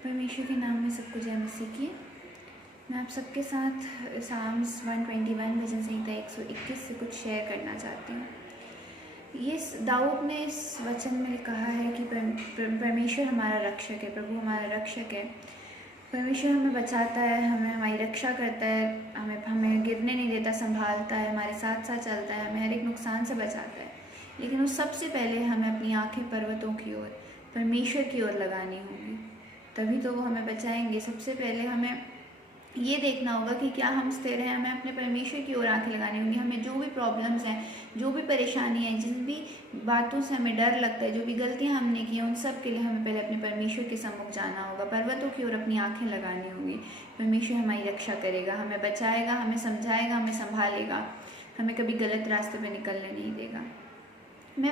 परमेश्वर के नाम में सबको जय मसीह की। मैं आप सबके साथ साम्स 121 भजन संहिता 121 से कुछ शेयर करना चाहती हूँ। ये दाऊद ने इस वचन में कहा है कि परमेश्वर हमारा रक्षक है, प्रभु हमारा रक्षक है। परमेश्वर हमें बचाता है, हमें हमारी रक्षा करता है, हमें गिरने नहीं देता, संभालता है, हमारे साथ साथ चलता है, हमें हर एक नुकसान से बचाता है। लेकिन उस सबसे पहले हमें अपनी आंखें पर्वतों की ओर, परमेश्वर की ओर लगानी होंगी, तभी तो वो हमें बचाएंगे। सबसे पहले हमें ये देखना होगा कि क्या हम स्थिर हैं, हमें अपने परमेश्वर की ओर आंखें लगानी होंगी। हमें जो भी प्रॉब्लम्स हैं, जो भी परेशानी है, जिन भी बातों से हमें डर लगता है, जो भी गलतियां हमने की हैं, उन सब के लिए हमें पहले अपने परमेश्वर के सम्मुख जाना होगा, पर्वतों की ओर अपनी आंखें लगानी होंगी। परमेश्वर हमारी रक्षा करेगा, हमें बचाएगा, हमें समझाएगा, हमें संभालेगा, हमें कभी गलत रास्ते पर निकलने नहीं देगा। मैं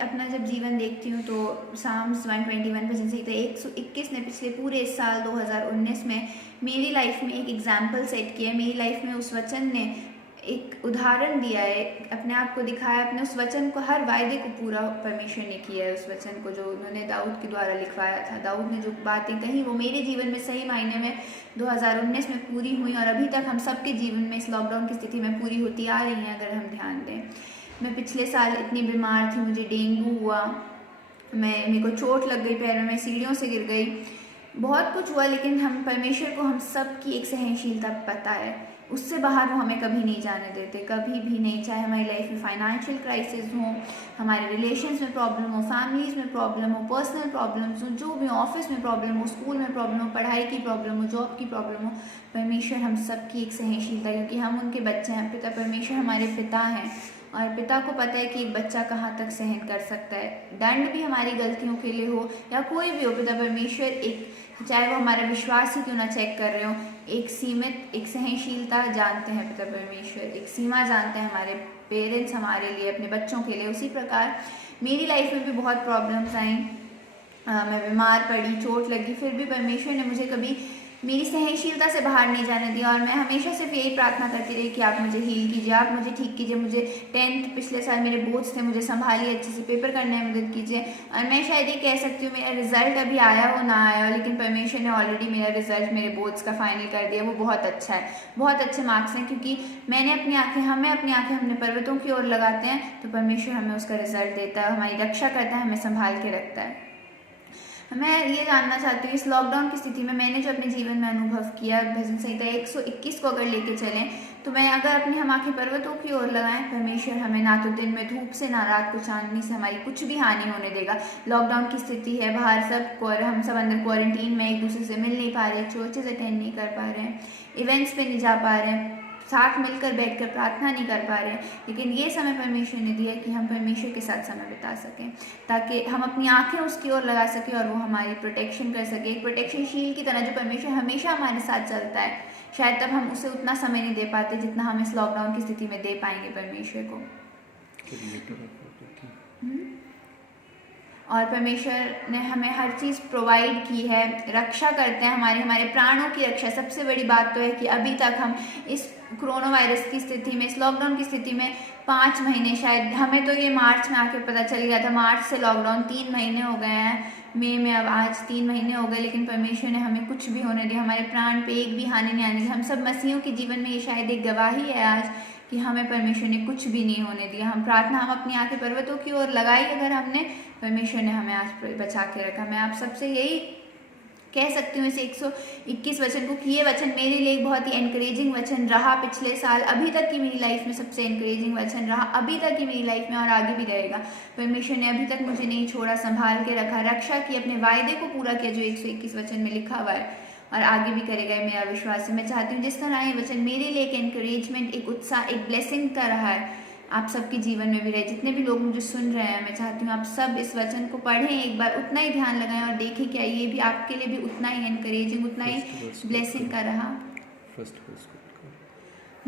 अपना जब जीवन देखती हूँ तो साम्स 121 भजन संहिता 121 ने पिछले पूरे इस साल 2019 में मेरी लाइफ में एक एग्जाम्पल सेट किया है। मेरी लाइफ में उस वचन ने एक उदाहरण दिया है, अपने आप को दिखाया, अपने उस वचन को, हर वायदे को पूरा परमेश्वर ने किया है। उस वचन को जो उन्होंने दाऊद के द्वारा लिखवाया था, दाऊद ने जो बातें कही वो मेरे जीवन में सही मायने में 2019 में पूरी हुई और अभी तक हम सबके जीवन में इस लॉकडाउन की स्थिति में पूरी होती आ रही हैं अगर हम ध्यान दें। मैं पिछले साल इतनी बीमार थी, मुझे डेंगू हुआ, मेरे को चोट लग गई पैर में, मैं सीढ़ियों से गिर गई, बहुत कुछ हुआ। लेकिन हम परमेश्वर को हम सब की एक सहनशीलता पता है, उससे बाहर वो हमें कभी नहीं जाने देते, कभी भी नहीं। चाहे हमारी लाइफ में फाइनेंशियल क्राइसिस हो, हमारे रिलेशंस में प्रॉब्लम हो, फैमिलीज में प्रॉब्लम हो, पर्सनल प्रॉब्लम्स हो, जो भी, ऑफिस में प्रॉब्लम हो, स्कूल में प्रॉब्लम हो, पढ़ाई की प्रॉब्लम हो, जॉब की प्रॉब्लम हो, परमेश्वर हम सब की एक सहनशीलता, क्योंकि हम उनके बच्चे हैं। पिता परमेश्वर हमारे पिता हैं और पिता को पता है कि एक बच्चा कहाँ तक सहन कर सकता है। दंड भी हमारी गलतियों के लिए हो या कोई भी हो, पिता परमेश्वर एक, चाहे वो हमारा विश्वास ही क्यों ना चेक कर रहे हो, एक सीमित, एक सहनशीलता जानते हैं पिता परमेश्वर, एक सीमा जानते हैं हमारे पेरेंट्स हमारे लिए, अपने बच्चों के लिए। उसी प्रकार मेरी लाइफ में भी बहुत प्रॉब्लम्स आई, मैं बीमार पड़ी, चोट लगी, फिर भी परमेश्वर ने मुझे कभी मेरी सहनशीलता से बाहर नहीं जाने दिया और मैं हमेशा सिर्फ यही प्रार्थना करती रही कि आप मुझे हील कीजिए, आप मुझे ठीक कीजिए। मुझे 10th पिछले साल मेरे बोर्ड थे, मुझे संभालिए, अच्छे से पेपर करने में मदद कीजिए। और मैं शायद ये कह सकती हूँ, मेरा रिजल्ट अभी आया हो ना आया हो, लेकिन परमेश्वर ने ऑलरेडी मेरा रिजल्ट मेरे बोर्ड्स का फाइनल कर दिया। वो बहुत अच्छा है, बहुत अच्छे मार्क्स हैं, क्योंकि मैंने अपनी आंखें, हमें अपनी आंखें हमने पर्वतों की ओर लगाते हैं तो परमेश्वर हमें उसका रिजल्ट देता है, हमारी रक्षा करता है, हमें संभाल के रखता है। मैं ये जानना चाहती हूँ, इस लॉकडाउन की स्थिति में मैंने जो अपने जीवन में अनुभव किया, भजन संहिता 121 को अगर लेके चलें तो मैं, अगर अपनी हम आंखें पर्वतों की ओर लगाएं, परमेश्वर हमें ना तो दिन में धूप से ना रात को चांदनी से हमारी कुछ भी हानि होने देगा। लॉकडाउन की स्थिति है, बाहर हम सब अंदर क्वारंटीन में, एक दूसरे से मिल नहीं पा रहे, चर्चेज अटेंड नहीं कर पा रहे हैं, इवेंट्स पे नहीं जा पा रहे हैं, साथ मिलकर बैठकर प्रार्थना नहीं कर पा रहे हैं। लेकिन ये समय परमेश्वर ने दिया कि हम परमेश्वर के साथ समय बिता सकें, ताकि हम अपनी आंखें उसकी ओर लगा सकें और वो हमारी प्रोटेक्शन कर सके, एक प्रोटेक्शन शील्ड की तरह जो परमेश्वर हमेशा हमारे साथ चलता है। शायद तब हम उसे उतना समय नहीं दे पाते जितना हम इस लॉकडाउन की स्थिति में दे पाएंगे परमेश्वर को। और परमेश्वर ने हमें हर चीज़ प्रोवाइड की है, रक्षा करते हैं, हमारे प्राणों की रक्षा। सबसे बड़ी बात तो है कि अभी तक हम इस कोरोना वायरस की स्थिति में, इस लॉकडाउन की स्थिति में 5 महीने, शायद हमें तो ये मार्च में आके पता चल गया था, मार्च से लॉकडाउन 3 महीने हो गए हैं, मई में अब आज 3 महीने हो गए, लेकिन परमेश्वर ने हमें कुछ भी होने दिया, हमारे प्राण पे एक भी हानि नहीं आने दी। हम सब मसीहों के जीवन में ये शायद एक गवाही है आज कि हमें परमेश्वर ने कुछ भी नहीं होने दिया। हम अपनी आंखें पर्वतों की ओर लगाई, अगर हमने, परमेश्वर ने हमें आज बचा के रखा। मैं आप सबसे यही कह सकती हूँ इस 121 वचन को, कि ये वचन मेरे लिए एक बहुत ही एनकरेजिंग वचन रहा पिछले साल, अभी तक की मेरी लाइफ में सबसे एनकरेजिंग वचन रहा, अभी तक की मेरी लाइफ में और आगे भी रहेगा। परमेश्वर ने अभी तक मुझे नहीं छोड़ा, संभाल के रखा, रक्षा की, अपने वायदे को पूरा किया जो 121 वचन में लिखा हुआ है, और आगे भी करेगा, मेरा विश्वास है। मैं चाहती हूँ जिस तरह ये वचन मेरे लिए एक एनकरेजमेंट, एक उत्साह, एक ब्लेसिंग का रहा है, आप सबके जीवन में भी रहे। जितने भी लोग मुझे सुन रहे हैं, मैं चाहती हूँ आप सब इस वचन को पढ़ें, एक बार उतना ही ध्यान लगाएं और देखें क्या ये भी आपके लिए भी उतना ही एनकरेजिंग, उतना ही ब्लेसिंग का रहा।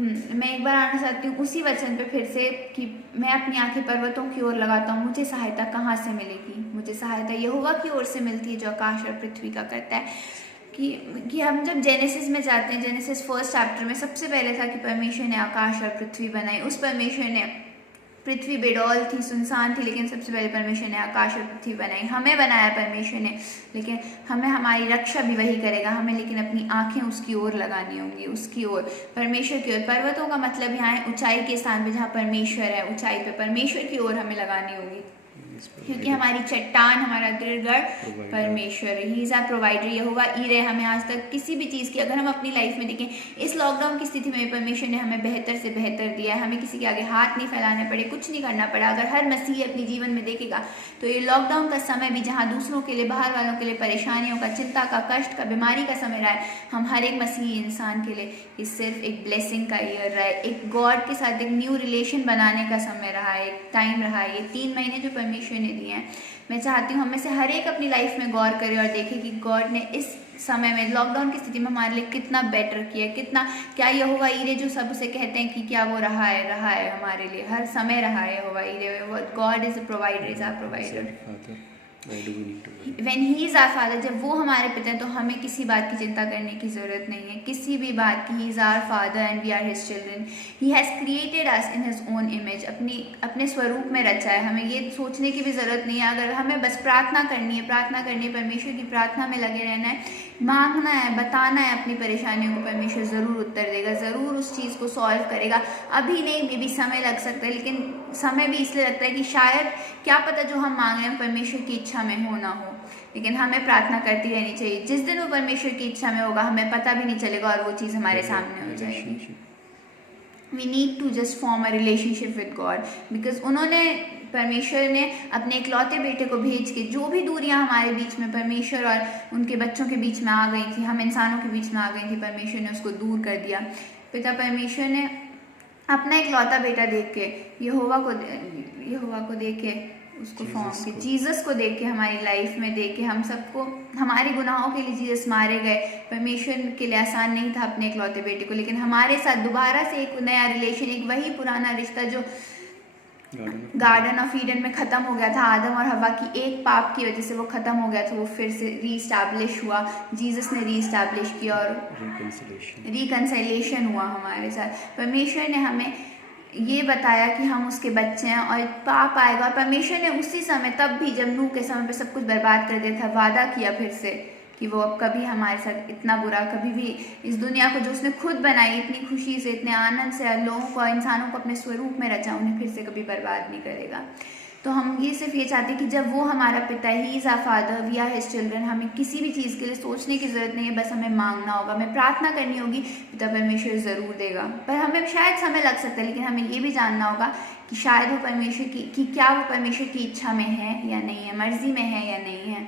मैं एक बार आना चाहती हूँ उसी वचन पे फिर से, कि मैं अपनी आंखें पर्वतों की ओर लगाता हूँ, मुझे सहायता कहाँ से मिलेगी? मुझे सहायता यहोवा की ओर से मिलती है जो आकाश और पृथ्वी का करता है। कि हम जब जेनेसिस में जाते हैं, जेनेसिस 1st चैप्टर में सबसे पहले था कि परमेश्वर ने आकाश और पृथ्वी बनाई। उस परमेश्वर ने पृथ्वी बेडौल थी, सुनसान थी, लेकिन सबसे पहले परमेश्वर ने आकाश और पृथ्वी बनाई। हमें बनाया परमेश्वर ने, लेकिन हमें हमारी रक्षा भी वही करेगा। हमें लेकिन अपनी आंखें उसकी ओर लगानी होंगी, उसकी ओर, परमेश्वर की ओर। पर्वतों का मतलब यहाँ है ऊंचाई के स्थान पे जहाँ परमेश्वर है, ऊंचाई पे परमेश्वर की ओर हमें लगानी होगी, क्योंकि हमारी चट्टान, हमारा दृढ़ परमेश्वर, ही इज आवर प्रोवाइडर, यहोवा ईरे। हमें आज तक किसी भी चीज़ की, अगर हम अपनी लाइफ में देखें, इस लॉकडाउन की स्थिति में परमेश्वर ने हमें बेहतर से बेहतर दिया है। हमें किसी के आगे हाथ नहीं फैलाने पड़े, कुछ नहीं करना पड़ा। अगर हर मसीही अपने जीवन में देखेगा तो ये लॉकडाउन का समय भी, जहाँ दूसरों के लिए, बाहर वालों के लिए परेशानियों का, चिंता का, कष्ट का, बीमारी का समय रहा है, हम हर एक मसीही इंसान के लिए ये सिर्फ एक ब्लेसिंग का ईयर रहा है, एक गॉड के साथ एक न्यू रिलेशन बनाने का समय रहा है, एक टाइम रहा है। ये 3 महीने जो परमेश्वर ने दिए हैं, मैं चाहती हूँ हम में से हर एक अपनी लाइफ में गौर करे और देखे कि गॉड ने इस समय में, लॉकडाउन की स्थिति में हमारे लिए कितना बेटर किया, कितना, क्या यहोवा ईरे जो सब उसे कहते हैं कि क्या वो रहा है हमारे लिए, हर समय रहा है यहोवा ईरे। God is a provider, is our provider. When he is our father, जब वो हमारे पिता हैं तो हमें किसी बात की चिंता करने की ज़रूरत नहीं है, किसी भी बात की। He is our father and we are his children. He has created us in his own image, अपने स्वरूप में रचा है। हमें ये सोचने की भी ज़रूरत नहीं है, अगर हमें बस प्रार्थना करनी है, परमेश्वर की प्रार्थना में लगे रहना है, मांगना है, बताना है अपनी परेशानियों को, परमेश्वर ज़रूर उत्तर देगा, ज़रूर उस चीज़ को सॉल्व करेगा। अभी नहीं, मे भी समय लग सकता है, लेकिन समय भी इसलिए लगता है कि शायद, क्या पता जो हम मांग रहे हैं परमेश्वर की इच्छा में हो ना हो, लेकिन हमें प्रार्थना करती रहनी चाहिए। जिस दिन वो परमेश्वर की इच्छा में होगा, हमें पता भी नहीं चलेगा और वो चीज़ हमारे सामने हो जाएगी। We need to just form a relationship with God, because परमेश्वर ने अपने इकलौते बेटे को भेज के, जो भी दूरियां हमारे बीच में परमेश्वर और उनके बच्चों के बीच में आ गई थी, हम इंसानों के बीच में आ गई थी, परमेश्वर ने उसको दूर कर दिया। पिता परमेश्वर ने अपना इकलौता बेटा देख के, यहोवा को देख के, उसको फॉर्म के, जीसस को देख के, हमारी लाइफ में देख के, हम सबको, हमारे गुनाहों के लिए जीसस मारे गए। परमेश्वर के लिए आसान नहीं था अपने इकलौते बेटे को, लेकिन हमारे साथ दोबारा से एक नया रिलेशन, एक वही पुराना रिश्ता जो गार्डन ऑफ ईडन में ख़त्म हो गया था, आदम और हवा की एक पाप की वजह से वो ख़त्म हो गया था, वो फिर से रीस्टैब्लिश हुआ। जीसस ने रीस्टैब्लिश किया और रिकन्सिलेशन हुआ हमारे साथ। परमेश्वर ने हमें ये बताया कि हम उसके बच्चे हैं और पाप आएगा, और परमेश्वर ने उसी समय, तब भी जब नूह के समय पे सब कुछ बर्बाद कर दिया था, वादा किया फिर से कि वो अब कभी हमारे साथ इतना बुरा, कभी भी इस दुनिया को जो उसने खुद बनाई इतनी खुशी से, इतने आनंद से, लोगों को, इंसानों को अपने स्वरूप में रचा, उन्हें फिर से कभी बर्बाद नहीं करेगा। तो हम ये सिर्फ ये चाहते हैं कि जब वो हमारा पिता, he is our father, we are his children, हमें किसी भी चीज़ के लिए सोचने की ज़रूरत नहीं है, बस हमें मांगना होगा, हमें प्रार्थना करनी होगी, पिता परमेश्वर ज़रूर देगा। पर हमें शायद समय लग सकता है, लेकिन हमें ये भी जानना होगा कि शायद वो परमेश्वर की क्या वो परमेश्वर की इच्छा में है या नहीं है, मर्जी में है या नहीं है।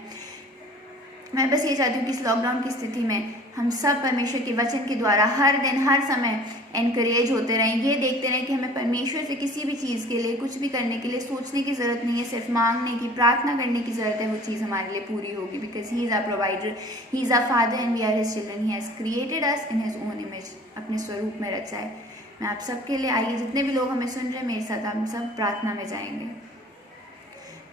मैं बस ये चाहती हूँ कि इस लॉकडाउन की स्थिति में हम सब परमेश्वर के वचन के द्वारा हर दिन, हर समय एनकरेज होते रहें, ये देखते रहें कि हमें परमेश्वर से किसी भी चीज़ के लिए, कुछ भी करने के लिए सोचने की ज़रूरत नहीं है, सिर्फ मांगने की, प्रार्थना करने की ज़रूरत है, वो चीज़ हमारे लिए पूरी होगी। Because he is our provider, he is our father and we are his children, he has created us in his own image, अपने स्वरूप में रचा है। मैं आप सबके लिए, आइए जितने भी लोग हमें सुन रहे हैं मेरे साथ, हम सब प्रार्थना में जाएंगे।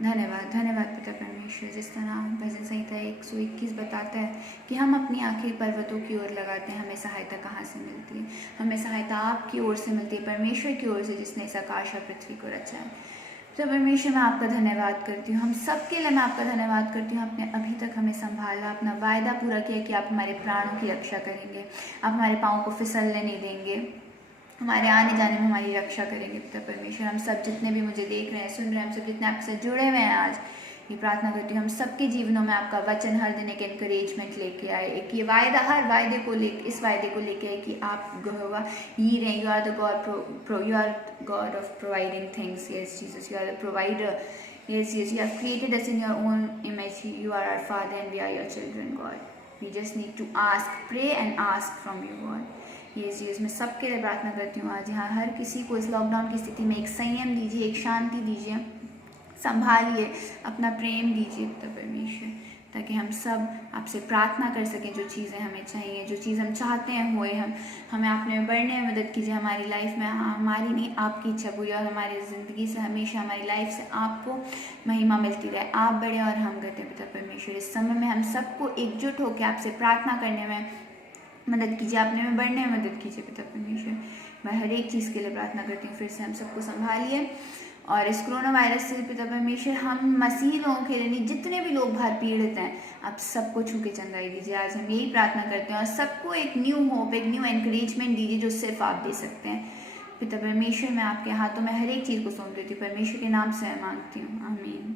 धन्यवाद पिता परमेश्वर, जिस तरह भजन संहिता 121 बताता है कि हम अपनी आंखें पर्वतों की ओर लगाते हैं, हमें सहायता कहाँ से मिलती है? हमें सहायता आपकी ओर से मिलती है, परमेश्वर की ओर से, जिसने इस आकाश और पृथ्वी को रचा है। तो परमेश्वर, मैं आपका धन्यवाद करती हूँ, हम सबके लिए मैं आपका धन्यवाद करती हूँ। आपने अभी तक हमें संभाला, अपना वायदा पूरा किया कि आप हमारे प्राणों की रक्षा करेंगे, आप हमारे पाँव को फिसलने नहीं देंगे, हमारे आने जाने में हमारी रक्षा करेंगे। पिता परमेश्वर, हम सब जितने भी मुझे देख रहे हैं, सुन रहे हैं, हम सब जितने आपसे जुड़े हुए हैं, आज ये प्रार्थना करती हूँ हम सबके जीवनों में आपका वचन हर दिन एक एनकरेजमेंट लेके आए, एक ये वायदा, हर वायदे को लेके, इस वायदे को लेके आए कि आप यहोवा ईरे, you are the God, you are God of providing things. Yes Jesus, you are the provider. Yes, you have created us in your own image. You are our Father and we are your children, God. We just need to ask, pray and ask from you, God. ये मैं सबके लिए प्रार्थना करती हूँ आज यहाँ हर किसी को इस लॉकडाउन की स्थिति में एक संयम दीजिए, एक शांति दीजिए, संभालिए, अपना प्रेम दीजिए पिता परमेश्वर, ताकि हम सब आपसे प्रार्थना कर सकें, जो चीज़ें हमें चाहिए, जो चीज़ हम चाहते हैं होए, हमें आपने बढ़ने में मदद कीजिए, हमारी लाइफ में, हमारी नहीं आपकी इच्छा पूरी, और हमारी ज़िंदगी से हमेशा, हमारी लाइफ से आपको महिमा मिलती रहे, आप बड़े और हम घटे पिता परमेश्वर। इस समय में हम सबको एकजुट होकर आपसे प्रार्थना करने में मदद कीजिए, अपने में बढ़ने में मदद कीजिए पिता परमेश्वर। मैं हर एक चीज़ के लिए प्रार्थना करती हूँ, फिर से हम सबको संभालिए और इस कोरोना वायरस से पिता परमेश्वर हम मसीह लोगों के लिए, जितने भी लोग बाहर पीड़ित हैं, आप सबको छू के चंगाई दीजिए। आज हम यही प्रार्थना करते हैं और सबको एक न्यू होप, एक न्यू एनकरेजमेंट दीजिए जो सिर्फ आप दे सकते हैं। पिता परमेश्वर, मैं आपके हाथों में हर एक चीज़ को सौंप देती हूँ, परमेश्वर के नाम से मैं मांगती हूँ, आमीन।